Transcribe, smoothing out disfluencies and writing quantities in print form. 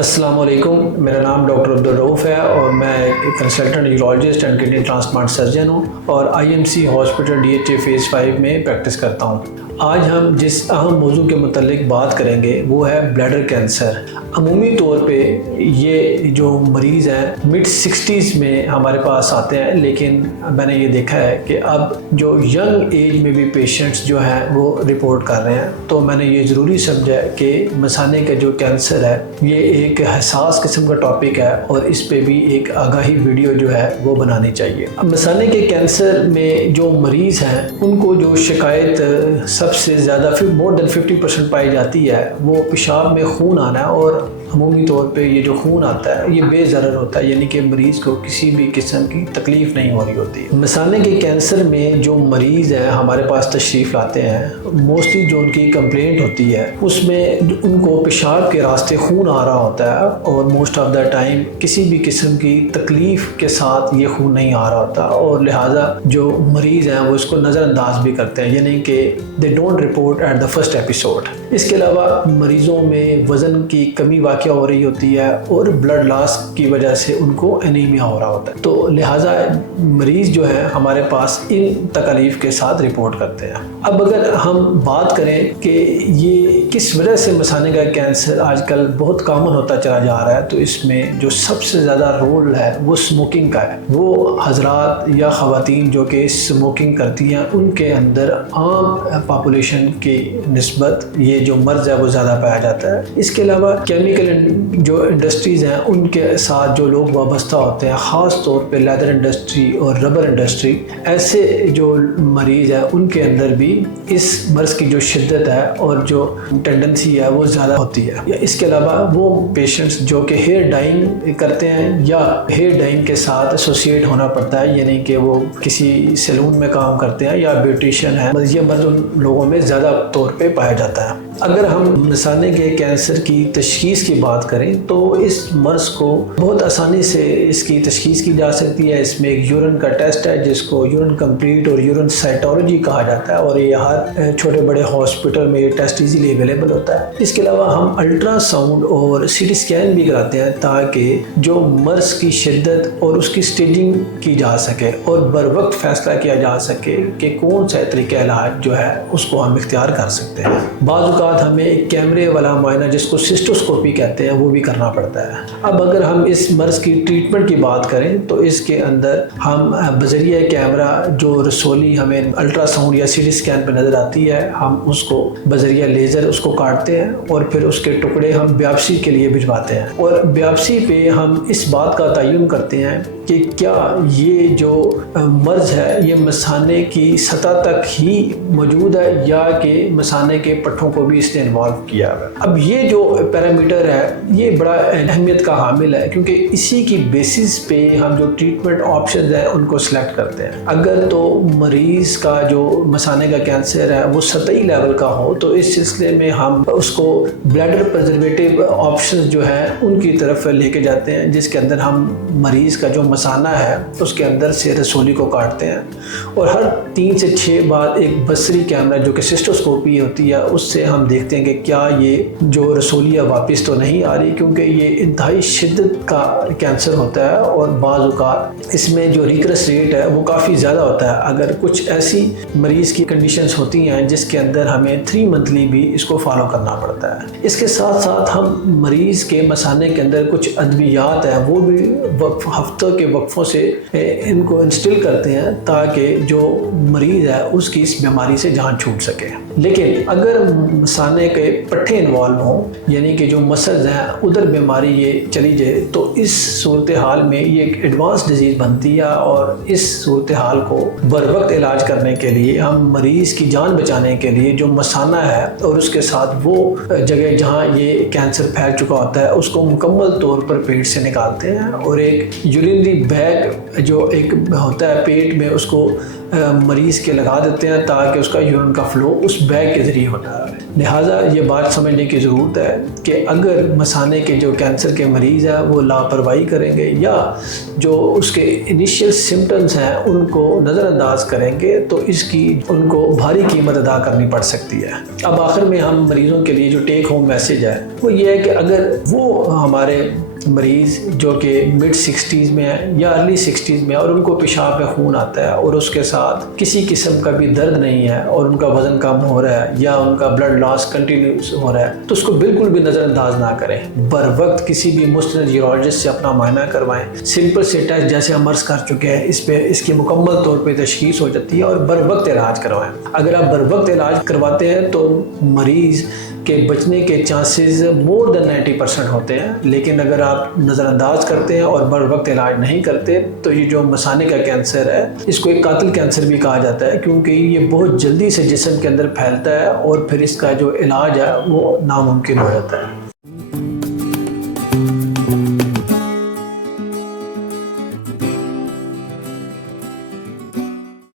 السلام علیکم، میرا نام ڈاکٹر عبدالرؤف ہے اور میں ایک consultant urologist and kidney transplant surgeon ہوں اور IMC ہاسپٹل DHA فیز 5 میں پریکٹس کرتا ہوں۔ آج ہم جس اہم موضوع کے متعلق بات کریں گے وہ ہے بلیڈر کینسر۔ عمومی طور پہ یہ جو مریض ہیں مڈ 60s میں ہمارے پاس آتے ہیں، لیکن میں نے یہ دیکھا ہے کہ اب جو ینگ ایج میں بھی پیشنٹس جو ہیں وہ رپورٹ کر رہے ہیں، تو میں نے یہ ضروری سمجھا کہ مثانے کا جو کینسر ہے یہ ایک حساس قسم کا ٹاپک ہے اور اس پہ بھی ایک آگاہی ویڈیو جو ہے وہ بنانی چاہیے۔ مثانے کے کینسر میں جو مریض ہیں ان کو جو شکایت سب سے زیادہ مور دین 50% پائی جاتی ہے وہ پیشاب میں خون آنا ہے، اور عمومی طور پہ یہ جو خون آتا ہے یہ بے ضرر ہوتا ہے، یعنی کہ مریض کو کسی بھی قسم کی تکلیف نہیں ہو رہی ہوتی۔ مثانے کے کینسر میں جو مریض ہیں ہمارے پاس تشریف لاتے ہیں، موسٹلی جو ان کی کمپلینٹ ہوتی ہے اس میں ان کو پیشاب کے راستے خون آ رہا ہوتا ہے، اور موسٹ آف دا ٹائم کسی بھی قسم کی تکلیف کے ساتھ یہ خون نہیں آ رہا ہوتا، اور لہٰذا جو مریض ہیں وہ اس کو نظر انداز بھی کرتے ہیں، یعنی کہ they don't report at the first episode. اس کے علاوہ مریضوں میں وزن کی کمی واقع ہو رہی ہوتی ہے اور بلڈ لاس کی وجہ سے ان کو انیمیا ہو رہا ہوتا ہے، تو لہٰذا مریض جو ہے ہمارے پاس ان تکلیف کے ساتھ رپورٹ کرتے ہیں۔ اب اگر ہم بات کریں کہ یہ کس وجہ سے مثانے کا کینسر آج کل بہت کامن ہوتا چلا جا رہا ہے، تو اس میں جو سب سے زیادہ رول ہے وہ اسموکنگ کا ہے۔ وہ حضرات یا خواتین جو کہ اسموکنگ کرتی ہیں ان کے اندر عام پاپولیشن کی نسبت یہ جو مرض ہے وہ زیادہ پایا جاتا ہے۔ اس کے علاوہ کیمیکل جو انڈسٹریز ہیں ان کے ساتھ جو لوگ وابستہ ہوتے ہیں، خاص طور پہ لیدر انڈسٹری اور ربر انڈسٹری، ایسے جو مریض ہیں ان کے اندر بھی اس مرض کی جو شدت ہے اور جو ٹینڈنسی ہے وہ زیادہ ہوتی ہے۔ اس کے علاوہ وہ پیشنٹس جو کہ ہیئر ڈائنگ کرتے ہیں یا ہیئر ڈائنگ کے ساتھ ایسوسیٹ ہونا پڑتا ہے، یعنی کہ وہ کسی سیلون میں کام کرتے ہیں یا بیوٹیشین ہے، یہ مرض ان لوگوں میں زیادہ طور پہ پایا جاتا ہے۔ اگر ہم مثانے کے کینسر کی تشخیص کی بات کریں تو اس مرض کو بہت آسانی سے اس کی تشخیص کی جا سکتی ہے۔ اس میں ایک یورین کا ٹیسٹ ہے جس کو یورین کمپلیٹ اور یورین سائٹولوجی کہا جاتا ہے، اور یہ ہر چھوٹے بڑے ہاسپٹل میں یہ ٹیسٹ ایزیلی اویلیبل ہوتا ہے۔ اس کے علاوہ ہم الٹرا ساؤنڈ اور CT اسکین بھی کراتے ہیں تاکہ جو مرض کی شدت اور اس کی سٹیجنگ کی جا سکے اور بر وقت فیصلہ کیا جا سکے کہ کون سا طریقہ علاج جو ہے اس کو ہم اختیار کر سکتے ہیں۔ بعض اوقات ہمیں ایک کیمرے والا معائنہ جس کو سسٹوسکوپی کہتے ہیں وہ بھی کرنا پڑتا ہے۔ اب اگر ہم اس مرض کی ٹریٹمنٹ کی بات کریں تو اس کے اندر ہم بذریعہ کیمرہ جو رسولی ہمیں الٹرا ساؤنڈ یا CT اسکین پہ نظر آتی ہے، ہم اس کو بذریعہ لیزر اس کو کاٹتے ہیں اور پھر اس کے ٹکڑے ہم بیاپسی کے لیے بھجواتے ہیں، اور بیاپسی پہ ہم اس بات کا تعین کرتے ہیں کہ کیا یہ جو مرض ہے یہ مثانے کی سطح تک ہی موجود ہے یا کہ مثانے کے پٹھوں کو بھی اس نے انوالو کیا ہے۔ اب یہ جو پیرامیٹر ہے یہ بڑا اہمیت کا حامل ہے، کیونکہ اسی کی بیسس پہ ہم جو ٹریٹمنٹ آپشنز ہیں ان کو سلیکٹ کرتے ہیں۔ اگر تو مریض کا جو مثانے کا کینسر ہے وہ سطحی لیول کا ہو تو اس سلسلے میں ہم اس کو بلیڈر پرزرویٹیو آپشنز جو ہیں ان کی طرف لے کے جاتے ہیں، جس کے اندر ہم مریض کا جو مثانہ ہے اس کے اندر سے رسولی کو کاٹتے ہیں، اور ہر 3 سے 6 بار ایک بصری کیمرہ جو کہ سسٹوسکوپی ہوتی ہے اس سے ہم دیکھتے ہیں کہ کیا یہ جو رسولیاں واپس تو نہیں آ رہی، کیونکہ یہ انتہائی شدت کا کینسر ہوتا ہے اور بعض اوقات اس میں جو ریکرس ریٹ ہے وہ کافی زیادہ ہوتا ہے۔ اگر کچھ ایسی مریض کی کنڈیشنز ہوتی ہیں جس کے اندر ہمیں 3 منتھلی بھی اس کو فالو کرنا پڑتا ہے۔ اس کے ساتھ ساتھ ہم مریض کے مثانے کے اندر کچھ ادویات ہیں وہ بھی ہفتوں کے وقفوں سے ان کو انسٹل کرتے ہیں تاکہ جو مریض ہے اس کی اس بیماری سے جان چھوٹ سکے۔ لیکن اگر مثانے کے پٹھے انوالو ہوں، یعنی کہ جو مسلز ہیں ادھر بیماری یہ چلی جائے، تو اس صورتحال میں یہ ایک ایڈوانس ڈیزیز بنتی ہے، اور اس صورتحال کو بر وقت علاج کرنے کے لیے ہم مریض کی جان بچانے کے لیے جو مثانہ ہے اور اس کے ساتھ وہ جگہ جہاں یہ کینسر پھیل چکا ہوتا ہے اس کو مکمل طور پر پیٹ سے نکالتے ہیں، اور ایک یورینری بیگ جو ایک ہوتا ہے پیٹ میں اس کو مریض کے لگا دیتے ہیں تاکہ اس کا یورین کا فلو اس بیگ کے ذریعے ہوتا ہے۔ لہٰذا یہ بات سمجھنے کی ضرورت ہے کہ اگر مثانے کے جو کینسر کے مریض ہیں وہ لاپرواہی کریں گے یا جو اس کے انیشیل سمٹمز ہیں ان کو نظر انداز کریں گے تو اس کی ان کو بھاری قیمت ادا کرنی پڑ سکتی ہے۔ اب آخر میں ہم مریضوں کے لیے جو ٹیک ہوم میسیج ہے وہ یہ ہے کہ اگر وہ ہمارے مریض جو کہ مڈ 60s میں ہے یا ارلی 60s میں اور ان کو پیشاب میں خون آتا ہے اور اس کے ساتھ کسی قسم کا بھی درد نہیں ہے اور ان کا وزن کم ہو رہا ہے یا ان کا بلڈ لاس کنٹینیوس ہو رہا ہے تو اس کو بالکل بھی نظر انداز نہ کریں، بر وقت کسی بھی مستند یورولوجسٹ سے اپنا معائنہ کروائیں۔ سمپل سے ٹیسٹ جیسے ہم عرض کر چکے ہیں اس کی مکمل طور پہ تشخیص ہو جاتی ہے اور بر وقت علاج کروائیں۔ اگر آپ بر وقت علاج کرواتے ہیں تو مریض کے بچنے کے چانسز مور دین 90% ہوتے ہیں، لیکن اگر آپ نظر انداز کرتے ہیں اور بر وقت علاج نہیں کرتے تو یہ جو مثانے کا کینسر ہے اس کو ایک قاتل کینسر بھی کہا جاتا ہے، کیونکہ یہ بہت جلدی سے جسم کے اندر پھیلتا ہے اور پھر اس کا جو علاج ہے وہ ناممکن ہو جاتا ہے۔